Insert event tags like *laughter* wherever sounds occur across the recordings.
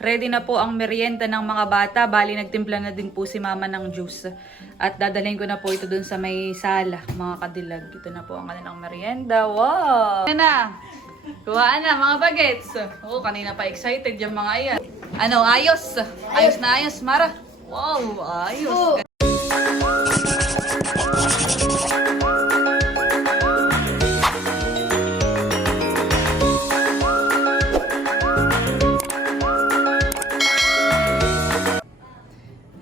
ready na po ang merienda ng mga bata. Bali, nagtimpla na din po si mama ng juice. At dadalhin ko na po ito dun sa may sala, mga kadilag. Ito na po ang kanilang merienda. Wow! Yan na! Kuhaan na, mga bagets. Oo, kanina pa excited yung mga ayan. Ano, ayos? Ayos na ayos, Mara. Wow, ayos.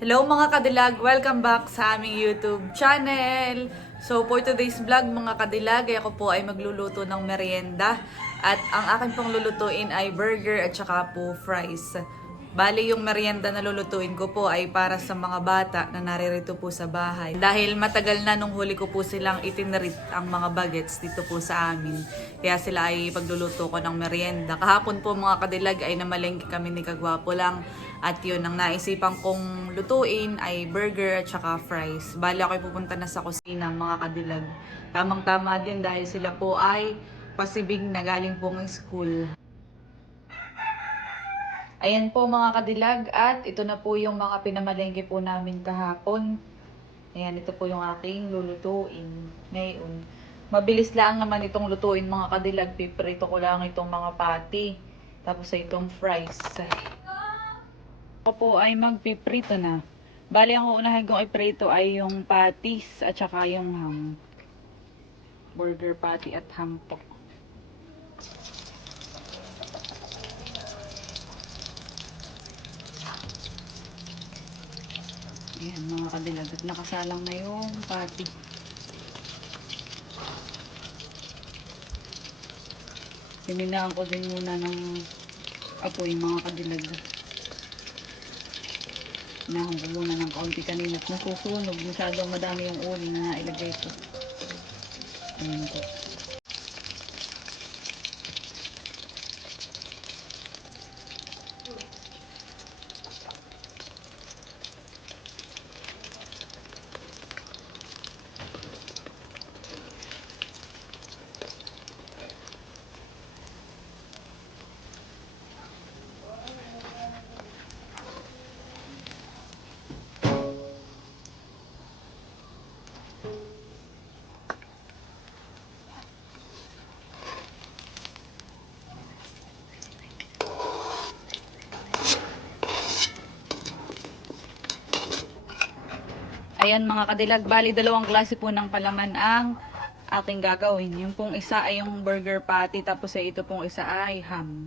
Hello mga kadilag! Welcome back sa aming YouTube channel! So for today's vlog mga kadilag, ako po ay magluluto ng merienda. At ang akin pong lulutuin ay burger at saka po fries. Bali yung merienda na lulutuin ko po ay para sa mga bata na naririto po sa bahay. Dahil matagal na nung huli ko po silang itinarit ang mga bagets dito po sa amin. Kaya sila ay pagluluto ko ng merienda. Kahapon po mga kadilag ay namalengke kami ni Kagwapo lang. At yun, ang naisipan kong lutuin ay burger at saka fries. Bali ako'y pupunta na sa kusina mga kadilag. Tamang-tama din dahil sila po ay pasibig na galing pong school. Ayan po mga kadilag at ito na po yung mga pinamalengke po namin kahapon. Ayan, ito po yung aking lulutuin ngayon. Mabilis lang naman itong lutuin mga kadilag. Piprito ko lang itong mga patty. Tapos ay itong fries. Ako po ay magpiprito na. Bali, ang uunahin kong iprito ay yung patties at saka yung ham. Burger patty at ham po. Ayan mga kadilag at nakasalang na yung patty. Pininaan ko din muna ng apoy mga kadilag. Pinahon ko muna ng kaunti kanina at nasusunog. Masyadong madami yung uling na nailagay ko. Ayan po. Ayan mga kadilag, bali dalawang klase po ng palaman ang ating gagawin. Yung pong isa ay yung burger patty, tapos ay ito pong isa ay ham.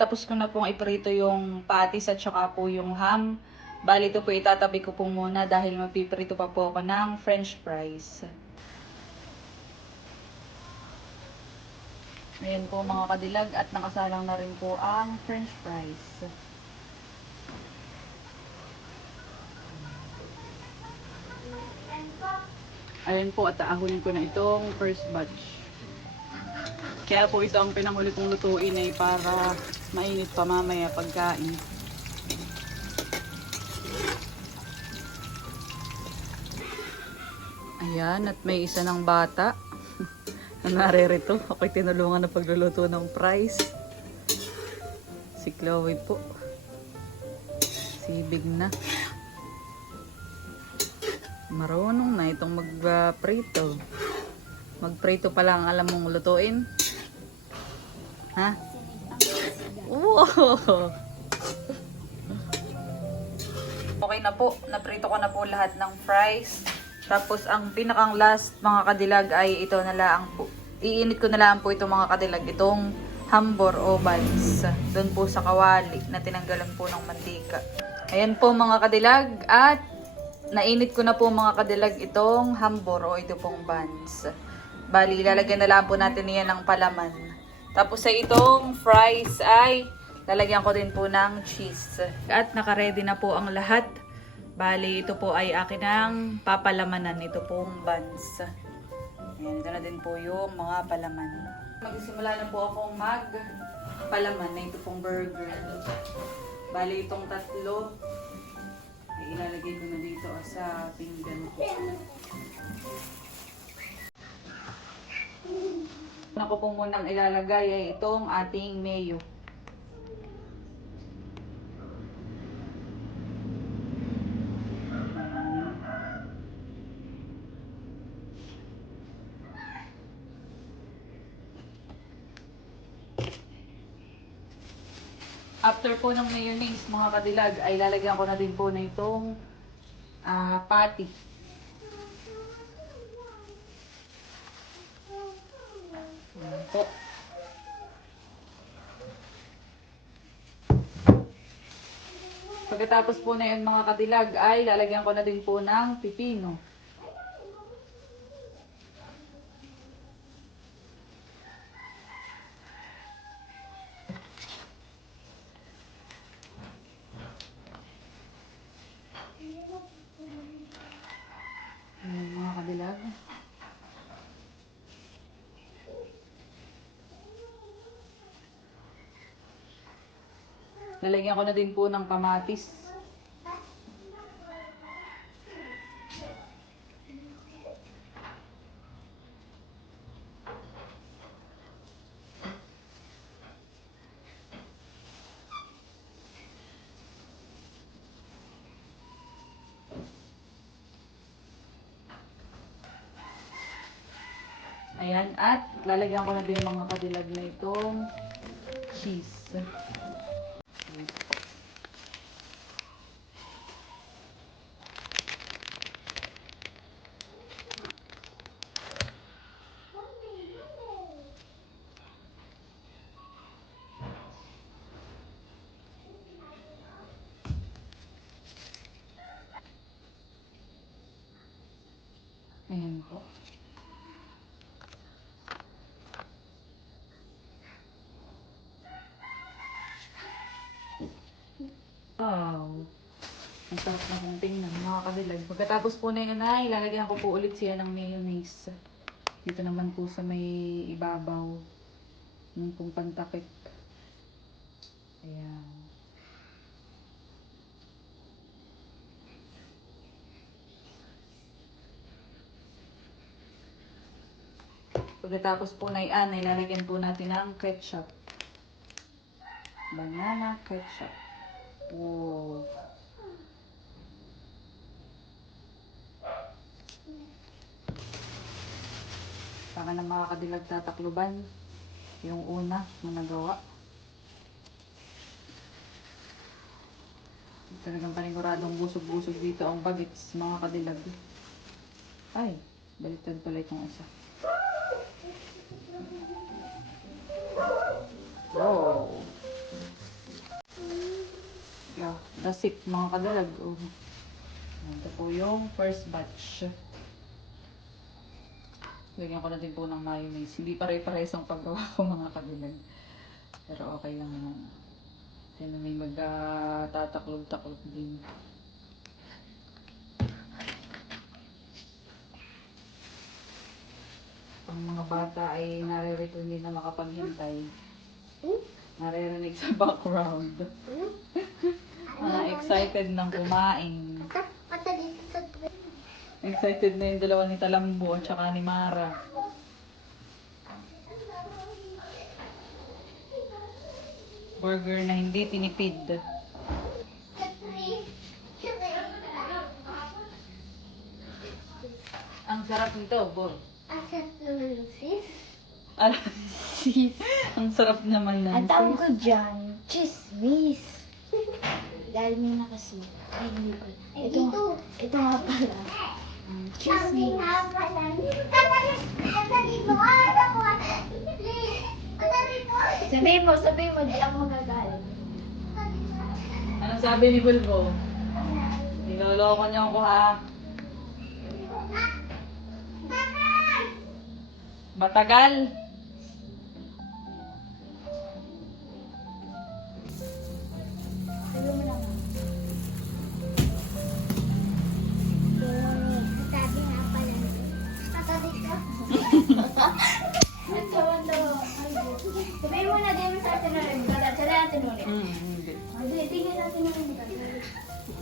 Tapos ko na pong iprito yung patties at saka po yung ham. Bali ito po itatabi ko po muna dahil mapiprito pa po ako ng french fries. Ayan po mga kadilag at nakasalang na rin po ang french fries. Ayan po at aahunin ko na itong first batch. Kaya po ito ang pinanghuli kong lutuin ay para mainit pa mamaya pagkain. Ayan, at may isa ng bata na naririto. Ako'y tinulungan na pagluluto ng fries. Si Chloe po. Sibig na. Marunong na itong magprito. Magprito pa lang alam mong lutuin. Ha? Wow! Okay na po. Naprito ko na po lahat ng fries. Tapos ang pinakang last mga kadilag ay ito na lang po. Iinit ko na lang po itong mga kadilag. Itong hambor o buns. Doon po sa kawali na tinanggalan po ng mantika. Ayan po mga kadilag. At nainit ko na po mga kadilag itong hambor o ito pong buns. Bali, lalagyan na lang po natin niyan ng palaman. Tapos sa itong fries ay lalagyan ko din po ng cheese. At nakaredy na po ang lahat. Bali, ito po ay akin ang papalamanan. Ito pong buns. Ayan, ito na din po yung mga palaman. Magsimula na po akong mag palaman na ito pong burger. Bali, itong tatlo. ilalagay ko na dito sa pinggan ko. Ako po munang ilalagay ay itong ating mayo. After po ng mayonnaise, mga kadilag, ay lalagyan ko na din po na itong ah, patty. Po. Pagkatapos po na yun mga kadilag, ay lalagyan ko na din po ng pipino. Ayan mga kadilag. Lalagyan ko na din po ng kamatis. Ayan, at lalagyan ko na din mga kadilag na itong cheese. Ayan po. Wow. Ang sarap na kong tingnan, mga kadilag. Pagkatapos po na yun ay, lalagyan ko po ulit siya ng mayonnaise. Dito naman po sa may ibabaw. Yung pong pantakip. Ayan. Pagkatapos po na yan, ay lalagyan po natin ng ketchup. Banana ketchup. Wow. Para na makakadilag tatakluban. Yung una na nagawa. Talagang paniguradong busog-busog dito ang bagets, mga kadilag. Ay, baliktad pala itong isa. It, mga kadalag. Oh. Ito po yung first batch. Lagyan ko na din po ng mayonnaise. Hindi pare-pares ang paggawa ko mga kadilag. Pero okay lang naman. Kasi may magtataklog-taklog din. Ang mga bata ay naririto hindi na makapaghintay. Naririnig sa background. *laughs* Mga excited ng kumain. Excited na yung dalawa ni Talambo at saka ni Mara. Burger na hindi tinipid. Ang sarap nito, Bo. Asat naman sis. Alam *laughs* ang sarap naman ng Ang tawag ko dyan, chismis. Dahil may nakasuot. Ay, hindi pala. Ito, ito nga pala. Um, chismis. Sabihin mo, sabihin mo, di ako magagalit. Anong sabi ni Bulbo? Niloloko niyo ako ha. Matagal.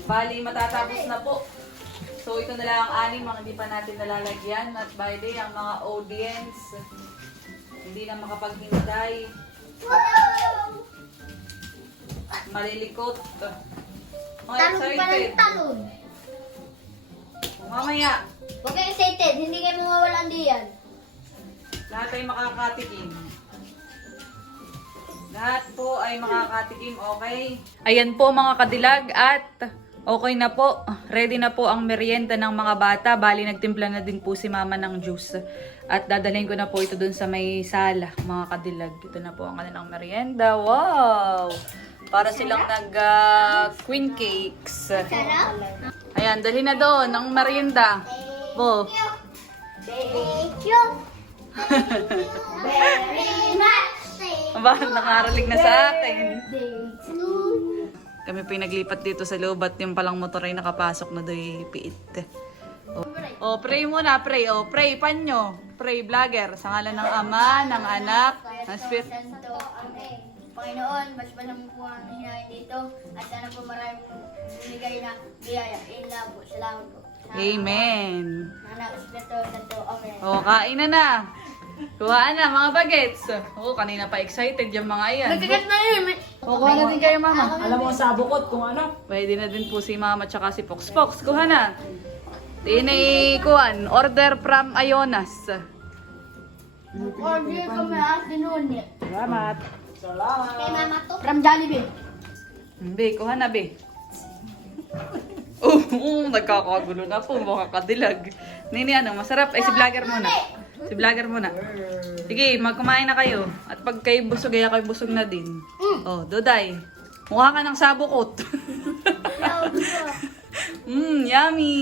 Bali, matatapos na po. So, ito na lang ang anim, mga hindi pa natin nalalagyan. At by the way, ang mga audience, hindi na makapaghintay. Malilikot. Mga excited. talon. Mamaya, Huwag kayo excited, hindi kayo mawawalan diyan. lahat ay makakatikim. Lahat po ay makakatikim, okay? Ayan po mga kadilag at okay na po. Ready na po ang merienda ng mga bata. Bali, nagtimpla na din po si mama ng juice. At dadalhin ko na po ito dun sa may sala, mga kadilag. Ito na po ang kanilang merienda. Wow! Para silang nag ah, queen cakes. Ayan, dalhin na doon ang merienda. Po. Thank you. Very much. *laughs* Aba, nakaralig na sa akin. Kami po yung naglipat dito sa loob at yung palang motor ay nakapasok na do'y piit. O, oh, pray muna, pray. O, pray, panyo. Pray, vlogger. Sa ngalan ng Ama, ng Anak, ng Spirit. Santo, Amen. Panginoon, mas malam po ang hinahin dito at sana po maraming binigay na biyaya. In love po. Salamat po. Amen. Anak, Espiritu Santo, Amen. O, kain na na. Kuhaan na, mga bagets. O, kanina pa excited yung mga yan. Nagkagat na yun. O, kuha na din kayo, mama. Alam mo sa bukod kung ano? Pwede na din po si mama tsaka si Fox. Fox, kuha na. Tinay, kuhan. Order from Ionas. Order kami at dinunit. Salamat. Salamat. Kay mama to. From Jollibee. Be, kuha na, be. *laughs* Oo, oh, nagkakagulo na po, mga kadilag. Nini, ano, masarap. Ay, si vlogger muna. Si vlogger muna. Sige, magkumain na kayo. At pag kayo busog, ay kayo busog na din. Oh, Doday. Mukha ka ng sabukot. Mmm, *laughs* yummy.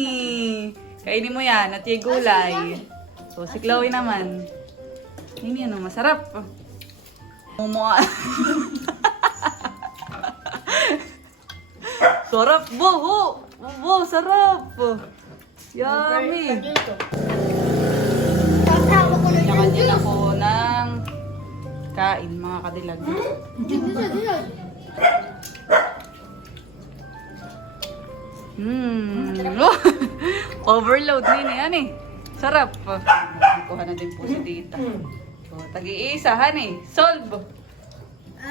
Kainin mo yan at yung gulay. So, si Chloe naman. Nini, ano, masarap. Mumuha. *laughs* sarap, bo. Bo, sarap. Yummy. Pagtawa ko na Kanya na ako ng kain, mga kadilag. Hmm. *laughs* Overload din yan eh. Sarap. Kuha na din po si tita. So, tagi-isa, honey. Solve.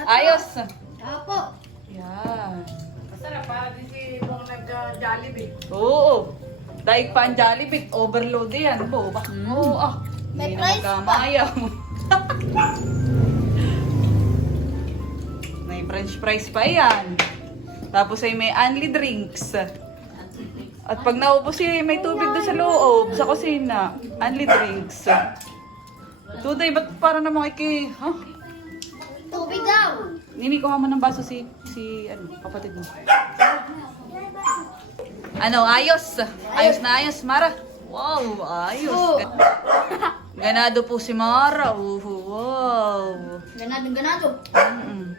Ayos. Apo. Yan. Masarap pa din si Bong nag-Jollibee. Oo. Daig pa ang Jollibee. Overload yan. Po, ba? Oo, ah. May Hindi na price pa. magkamayaw. *laughs* may french fries pa yan. Tapos ay may only drinks. At pag naubos eh, may tubig doon sa loob, sa kusina. Only drinks. Tuday, ba't para namang iki... Ha? Tubig daw. Nini, kuha mo ng baso si, si, ano, kapatid mo. Ano, ayos. Ayos na ayos, Mara. Wow, ayos. *laughs* Ganado po si Mara. Wow. Ganado, ganado. Mm-mm.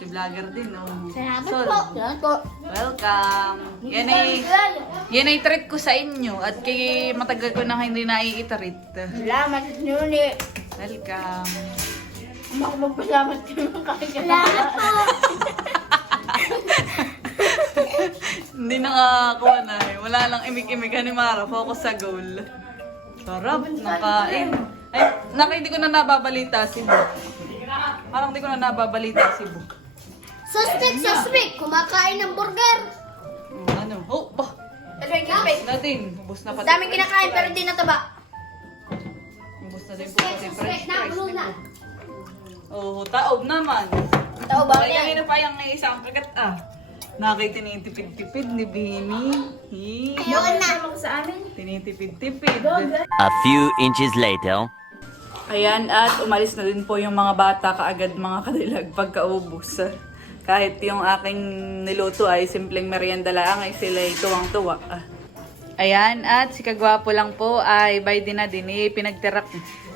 Si vlogger din, oh. Salamat Sol, po. Salamat po. Welcome. Yan ay, yan ay treat ko sa inyo. At kay matagal ko na hindi nai-treat. Salamat at nuni. Welcome. Ako magpasalamat kayo ng kakasalamat. Salamat po. Hindi nakakuha na eh. Wala lang imik-imik ni Mara. Focus sa goal. Sarap, nakain. Ay, naka, hindi ko na nababalita si Bu. Parang hindi ko na nababalita si Bu. Suspect, suspect. Kumakain ng burger. Hmm, ano? Oh, bah! Natin, ubos na pati. Daming kinakain pero di nataba. Ubos na din po pati french fries. Nakulo na. Oh, taob naman. Tao ba Kaya kanina pa yung isang kagat ah. Nakitinitipid-tipid ni Bini. Doon na. sa amin. Tinitipid-tipid. A few inches later. Ayan, at umalis na din po yung mga bata kaagad mga kadilag pagkaubos. Kahit yung aking niluto ay simpleng merienda lang ay sila ay tuwang-tuwa. Ayan, at si Kagwapo lang po ay by din na din, eh, pinagtirak.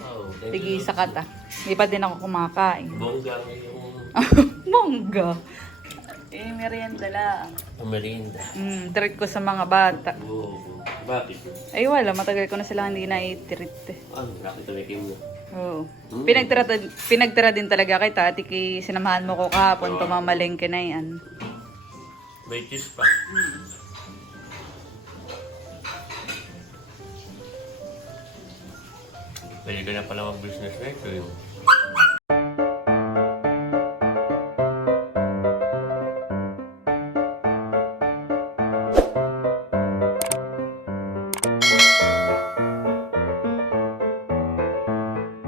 Oh, Tigi sa kata. Hindi pa din ako kumakain. Bongga ngayong *laughs* Mongga. Eh, merienda lang. Ang merienda. Mm, treat ko sa mga bata. Oo. oo. Bakit? Ay wala, matagal ko na sila hindi na i-treat. eh. Ah, ano, nakita mo yung mo. Oo. Hmm. Pinagtira, pinagtira din talaga kay tati kay sinamahan mo ko kahapon, tumamalengke na yan. May cheese pa. Pwede ka na pala mag-business na ito yung